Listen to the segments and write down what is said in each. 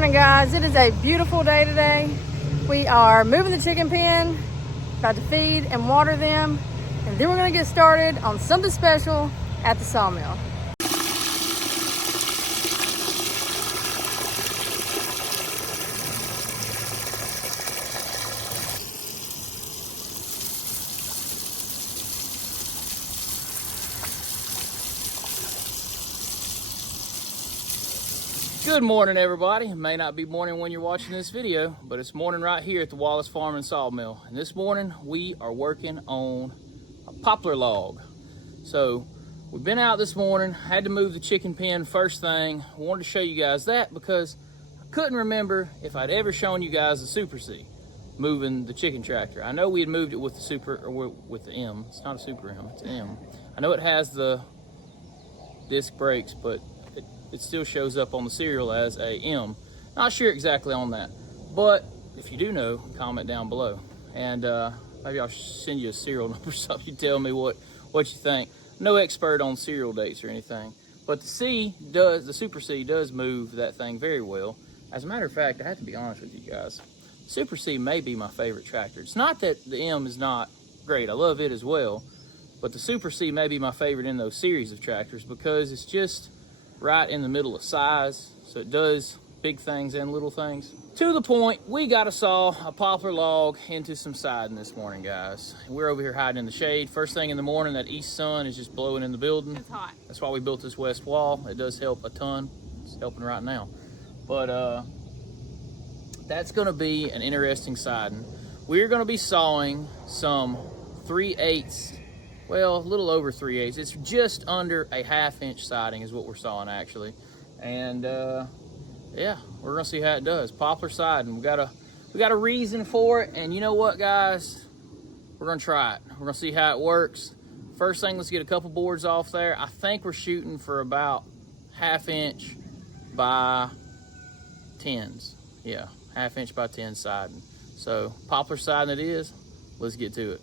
morning, guys. It is a beautiful day today. We are moving the chicken pen, about to feed and water them, and then we're gonna get started on something special at the sawmill. Good morning, everybody. It may not be morning when you're watching this video, but it's morning right here at the Wallace Farm and Sawmill. And this morning we are working on a poplar log. So we've been out this morning, had to move the chicken pen first thing. I wanted to show you guys that because I couldn't remember if I'd ever shown you guys the Super C moving the chicken tractor. I know we had moved it with the Super, or with the M. It's not a Super M, it's an M. I know it has the disc brakes, but it still shows up on the serial as a M. Not sure exactly on that, but if you do know, comment down below. And maybe I'll send you a serial number so you tell me what you think. No expert on serial dates or anything, but the Super C does move that thing very well. As a matter of fact, I have to be honest with you guys, Super C may be my favorite tractor. It's not that the M is not great, I love it as well, but the Super C may be my favorite in those series of tractors because it's just right in the middle of size, so it does big things and little things. To the point, we got to saw a poplar log into some siding this morning, guys. We're over here hiding in the shade. First thing in the morning, that east sun is just blowing in the building. It's hot. That's why we built this west wall. It does help a ton. It's helping right now. But that's gonna be an interesting siding. We're gonna be sawing some 3/8, well, a little over 3/8. It's just under a 1/2 inch siding is what we're sawing actually. And yeah, we're gonna see how it does. Poplar siding, we got a reason for it, and you know what, guys? We're gonna try it. We're gonna see how it works. First thing, let's get a couple boards off there. I think we're shooting for about 1/2 inch by 10s. Yeah, 1/2 inch by 10 siding. So poplar siding it is. Let's get to it.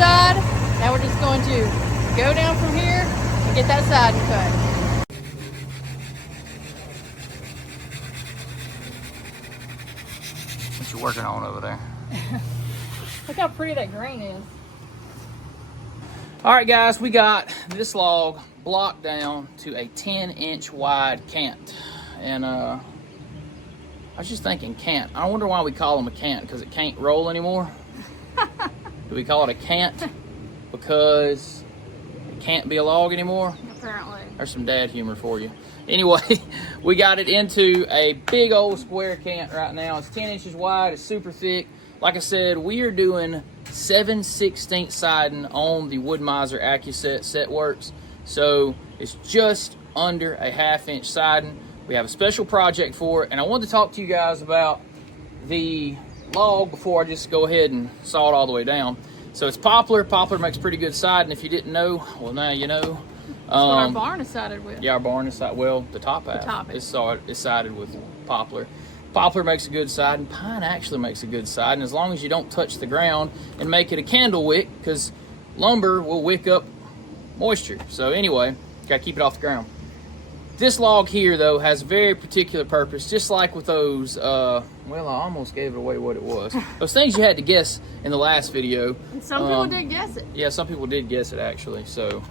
side. Now we're just going to go down from here and get that siding cut. What you working on over there? Look how pretty that green is. All right, guys, we got this log blocked down to a 10-inch wide cant. And I was just thinking cant. I wonder why we call them a cant, because it can't roll anymore. Do we call it a cant because it can't be a log anymore? Apparently. There's some dad humor for you. Anyway, we got it into a big old square cant right now. It's 10 inches wide. It's super thick. Like I said, we are doing 7/16 siding on the Wood-Mizer AccuSet Setworks. So it's just under a 1/2 inch siding. We have a special project for it, and I wanted to talk to you guys about the log before I just go ahead and saw it all the way down. So it's poplar. Poplar makes pretty good siding. If you didn't know, well, now you know. That's what our barn is sided with. Yeah, our barn is sided. Well, the top half is sided with poplar. Poplar makes a good siding. Pine actually makes a good siding, as long as you don't touch the ground and make it a candle wick, because lumber will wick up moisture. So anyway, gotta keep it off the ground. This log here, though, has a very particular purpose, just like with those, well, I almost gave it away what it was. Those things you had to guess in the last video. And some people did guess it. Yeah, some people did guess it, actually. So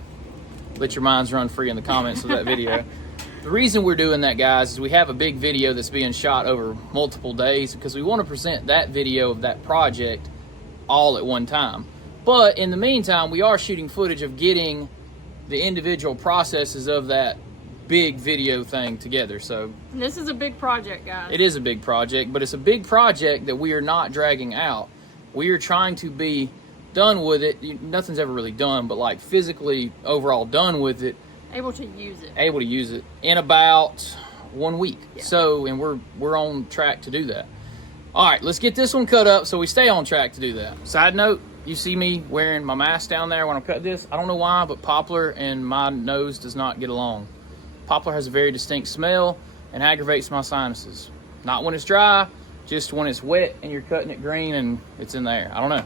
let your minds run free in the comments of that video. The reason we're doing that, guys, is we have a big video that's being shot over multiple days, because we want to present that video of that project all at one time. But in the meantime, we are shooting footage of getting the individual processes of that big video thing together. So And this is a big project, guys. it is a big project, but it's a big project that we are not dragging out. We are trying to be done with it. Nothing's ever really done, but like physically overall done with it. Able to use it. Able to use it in about 1 week. Yeah. So, and we're on track to do that. All right, let's get this one cut up so we stay on track to do that. Side note, you see me wearing my mask down there when I'm cutting this. I don't know why, but poplar and my nose does not get along. Poplar has a very distinct smell and aggravates my sinuses. Not when it's dry, just when it's wet and you're cutting it green and it's in there. I don't know.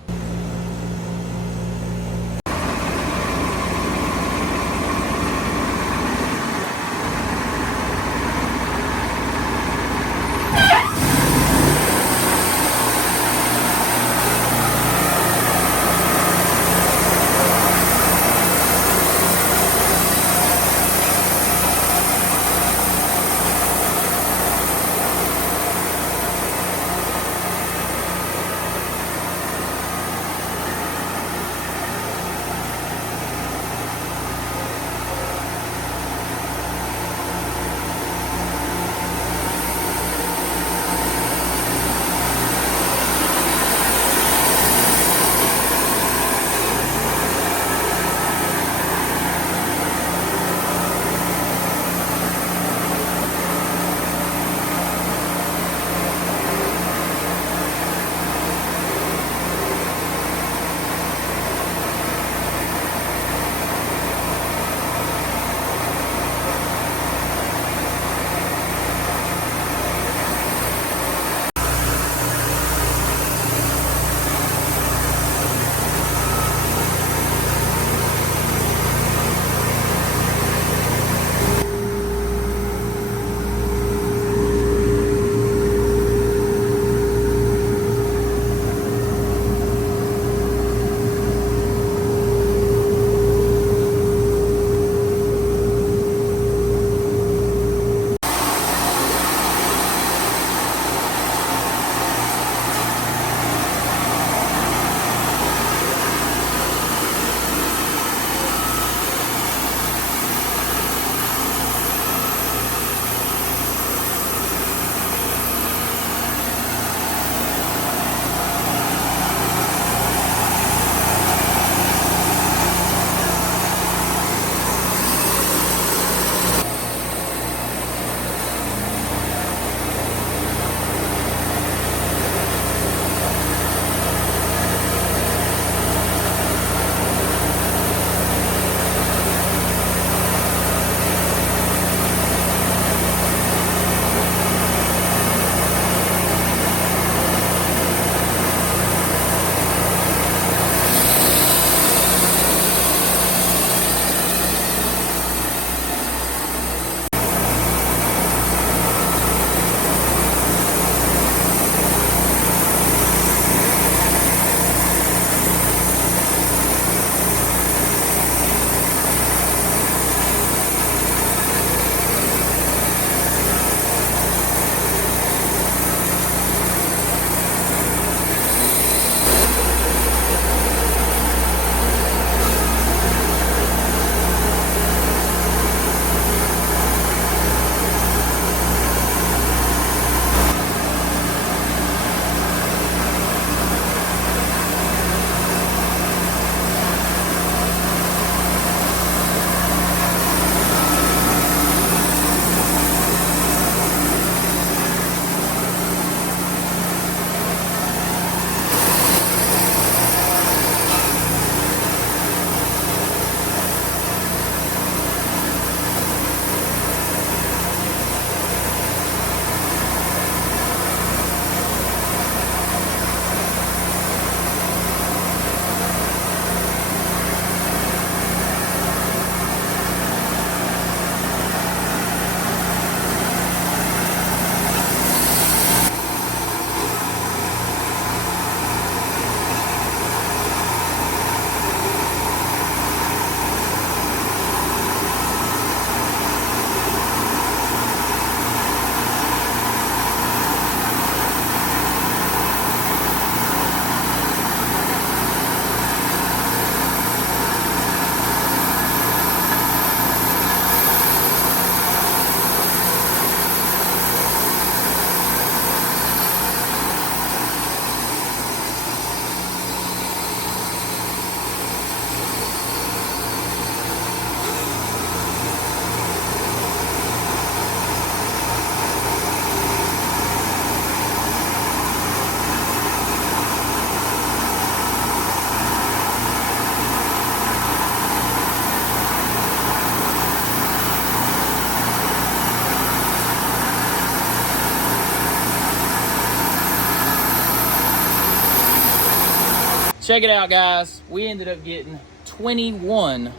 Check it out, guys. We ended up getting 21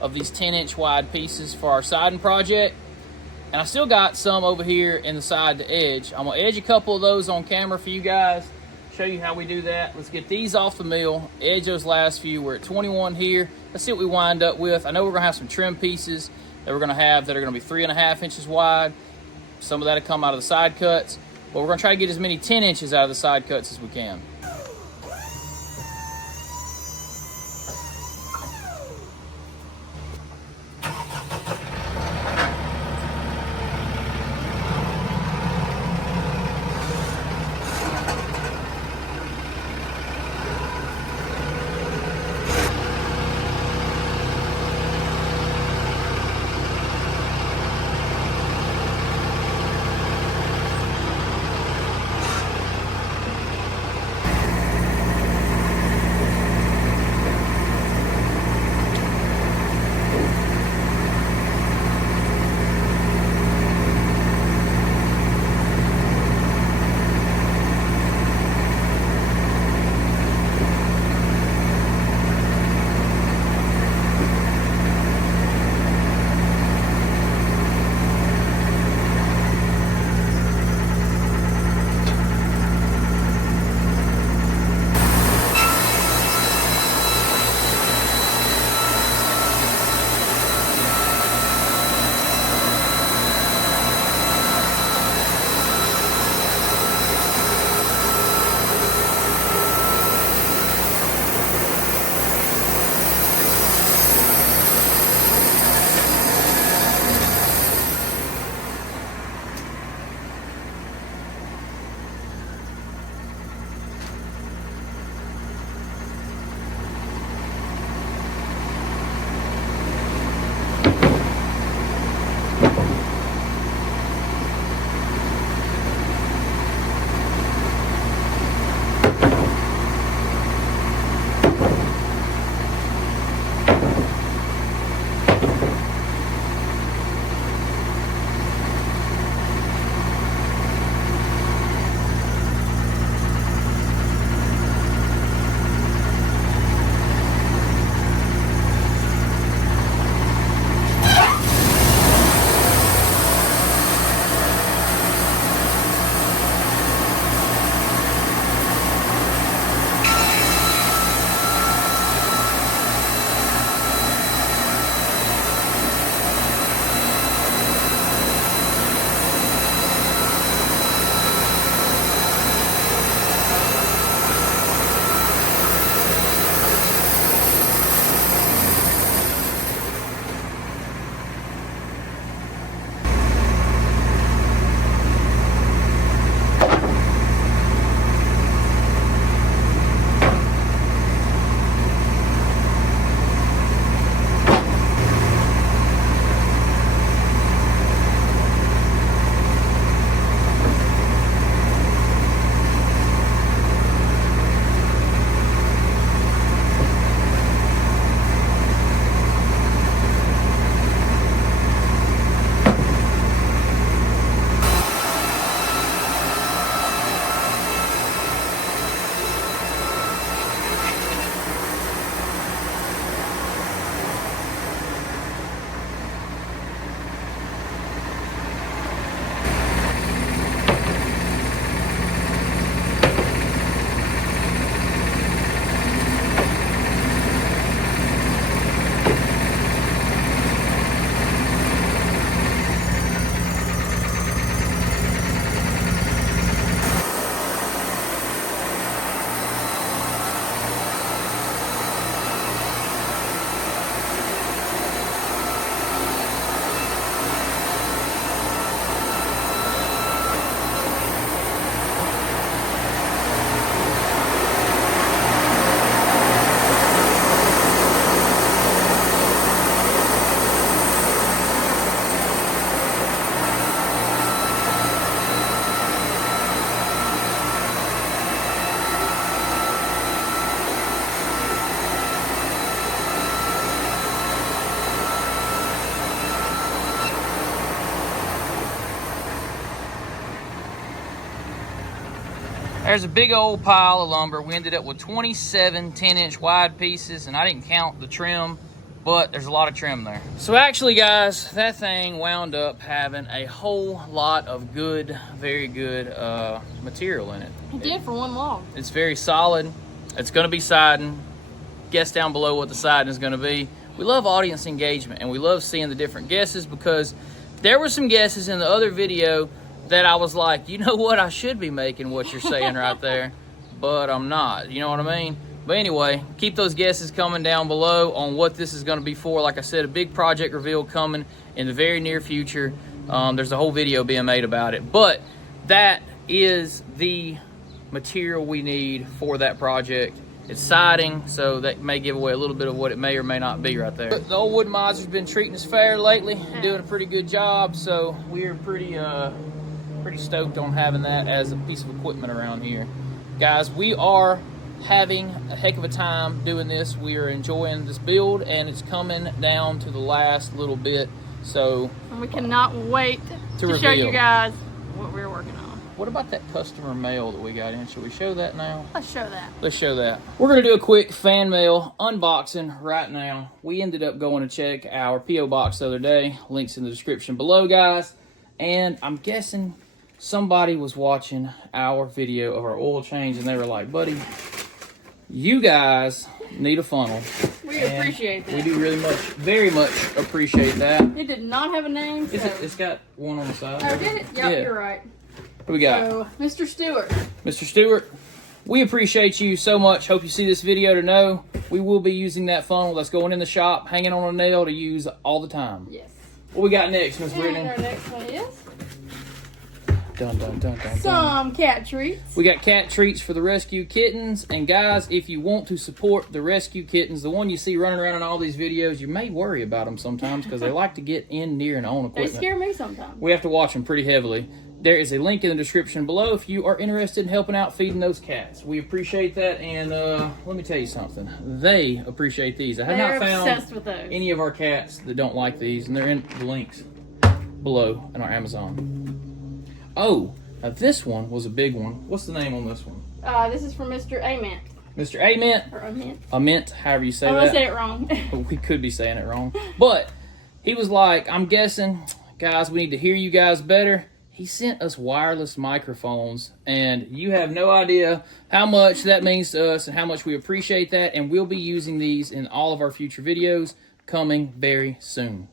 of these 10-inch wide pieces for our siding project. And I still got some over here in the side to edge. I'm gonna edge a couple of those on camera for you guys, show you how we do that. Let's get these off the mill, edge those last few. We're at 21 here. Let's see what we wind up with. I know we're gonna have some trim pieces that we're gonna have that are gonna be 3.5 inches wide. Some of that will come out of the side cuts, but we're gonna try to get as many 10 inches out of the side cuts as we can. There's a big old pile of lumber. We ended up with 27 10-inch wide pieces, and I didn't count the trim, but there's a lot of trim there. So actually, guys, that thing wound up having a whole lot of good, very good material in it. It did for one log. It's very solid. It's gonna be siding. Guess down below what the siding is gonna be. We love audience engagement, and we love seeing the different guesses, because there were some guesses in the other video that I was like, you know what, I should be making what you're saying right there, but I'm not, you know what I mean? But anyway, keep those guesses coming down below on what this is gonna be for. Like I said, a big project reveal coming in the very near future. There's a whole video being made about it, but that is the material we need for that project. It's siding, so that may give away a little bit of what it may or may not be right there. The old wood miser's been treating us fair lately, doing a pretty good job, so we're pretty stoked on having that as a piece of equipment around here. Guys, we are having a heck of a time doing this. We are enjoying this build, and it's coming down to the last little bit, so and we cannot wait to show you guys what we're working on. What about that customer mail that we got in? Should we show that now? Let's show that. Let's show that. We're gonna do a quick fan mail unboxing right now. We ended up going to check our P.O. box the other day. Links in the description below, guys. And I'm guessing somebody was watching our video of our oil change, and they were like, buddy, you guys need a funnel. We appreciate that. We do really much, very much appreciate that. It did not have a name. So. It's got one on the side. Oh, did it? Yep, yeah, you're right. What we got? So, Mr. Stewart. Mr. Stewart, we appreciate you so much. Hope you see this video to know we will be using that funnel that's going in the shop, hanging on a nail to use all the time. Yes. What we got next, Miss Brittany? Our next one is Dun, dun, dun, dun, some cat treats. We got cat treats for the rescue kittens. And guys, if you want to support the rescue kittens, the one you see running around in all these videos, you may worry about them sometimes because they like to get in near and on equipment. They scare me sometimes. We have to watch them pretty heavily. There is a link in the description below if you are interested in helping out feeding those cats. We appreciate that, and let me tell you something. They appreciate these. I have not found obsessed with those. Any of our cats that don't like these, and they're in the links below in our Amazon. Oh, now this one was a big one. What's the name on this one? This is from Mr. Ament. Mr. Ament? Or Ament. Ament, however you say that. I'm going to say it wrong. We could be saying it wrong. But he was like, I'm guessing, guys, we need to hear you guys better. He sent us wireless microphones, and you have no idea how much that means to us and how much we appreciate that, and we'll be using these in all of our future videos coming very soon.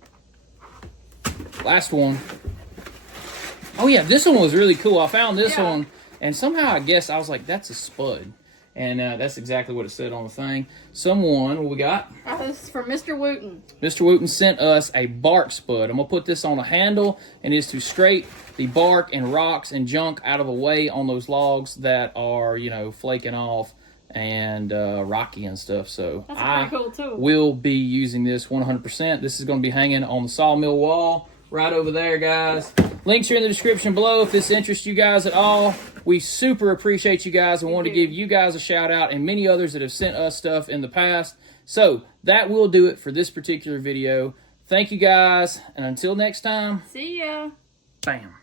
Last one. Oh yeah, this one was really cool. I found this one, and somehow I guess I was like, that's a spud. And that's exactly what it said on the thing. Someone, what we got? This is for Mr. Wooten. Mr. Wooten sent us a bark spud. I'm going to put this on a handle, and it's to scrape the bark and rocks and junk out of the way on those logs that are, you know, flaking off and rocky and stuff. So that's pretty cool too. Will be using this 100%. This is going to be hanging on the sawmill wall right over there, guys. Links are in the description below if this interests you guys at all. We super appreciate you guys and want to give you guys a shout out and many others that have sent us stuff in the past. So that will do it for this particular video. Thank you guys, and until next time. See ya. Bam.